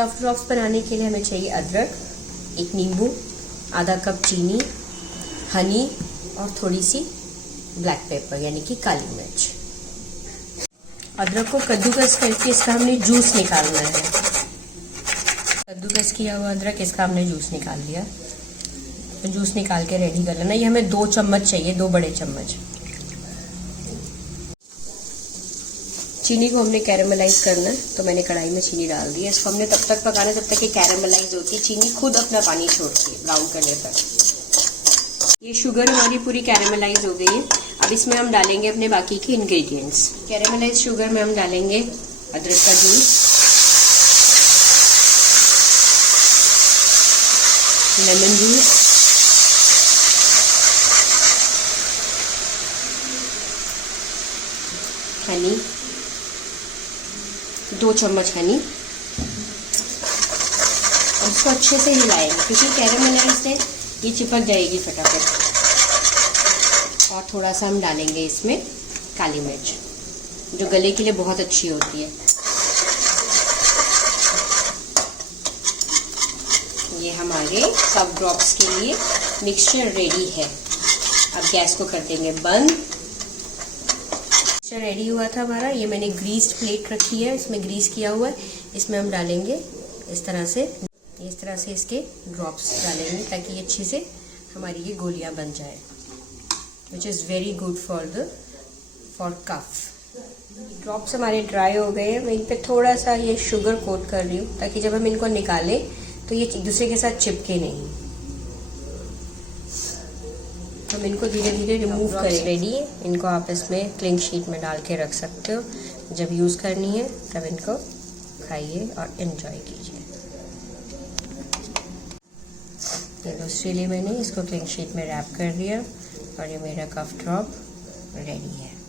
कफ drops बनाने के लिए हमें चाहिए अदरक, एक नींबू, आधा कप चीनी, हनी और थोड़ी सी ब्लैक पेपर यानी कि काली मिर्च। अदरक को कद्दूकस करके इसका हमने जूस निकालना है। कद्दूकस किया हुआ अदरक, इसका हमने जूस निकाल लिया। तो जूस निकाल के रेडी कर लेना। ये हमें 2 चम्मच चाहिए, 2 बड़े चम्मच। चीनी को हमने कैरेमलाइज करना है, तो मैंने कढ़ाई में चीनी डाल दी है। इसको हमने तब तक पकाना जब तक कि कैरेमलाइज होती है। चीनी खुद अपना पानी छोड़ती है ब्राउन करने तक। ये शुगर हमारी पूरी कैरेमलाइज हो गई है। अब इसमें हम डालेंगे अपने बाकी के इंग्रेडिएंट्स। कैरेमलाइज शुगर में हम डालेंगे अदरक का जूस, लेमन जूस, हनी, 2 चम्मच हनी। और इसको अच्छे से हिलाएंगे क्योंकि कैरेमलाइज्ड है, ये चिपक जाएगी फटाफट। और थोड़ा सा हम डालेंगे इसमें काली मिर्च, जो गले के लिए बहुत अच्छी होती है। ये हमारे कफ ड्रॉप्स के लिए मिक्सचर रेडी है। अब गैस को कर देंगे बंद। मिक्सचर रेडी हुआ था हमारा। ये मैंने ग्रीस्ड प्लेट रखी है, इसमें ग्रीस किया हुआ है। इसमें हम डालेंगे इस तरह से इसके ड्रॉप्स डालेंगे ताकि ये अच्छे से हमारी ये गोलियां बन जाए, which is very good for cough. Drops हमारे ड्राई हो गए हैं। मैं इन पे थोड़ा सा ये शुगर कोट कर रही हूँ ताकि जब हम इनको निकालें तो ये एक दूसरे के साथ चिपके नहीं। हम इनको धीरे धीरे रिमूव करें। रेडी है। इनको आप इसमें क्लिंग शीट में डाल के रख सकते हो। जब यूज़ करनी है तब इनको खाइए और एंजॉय कीजिए। ये दूसरे लिए मैंने इसको क्लिंग शीट में रैप कर दिया और ये मेरा कफ ड्रॉप रेडी है।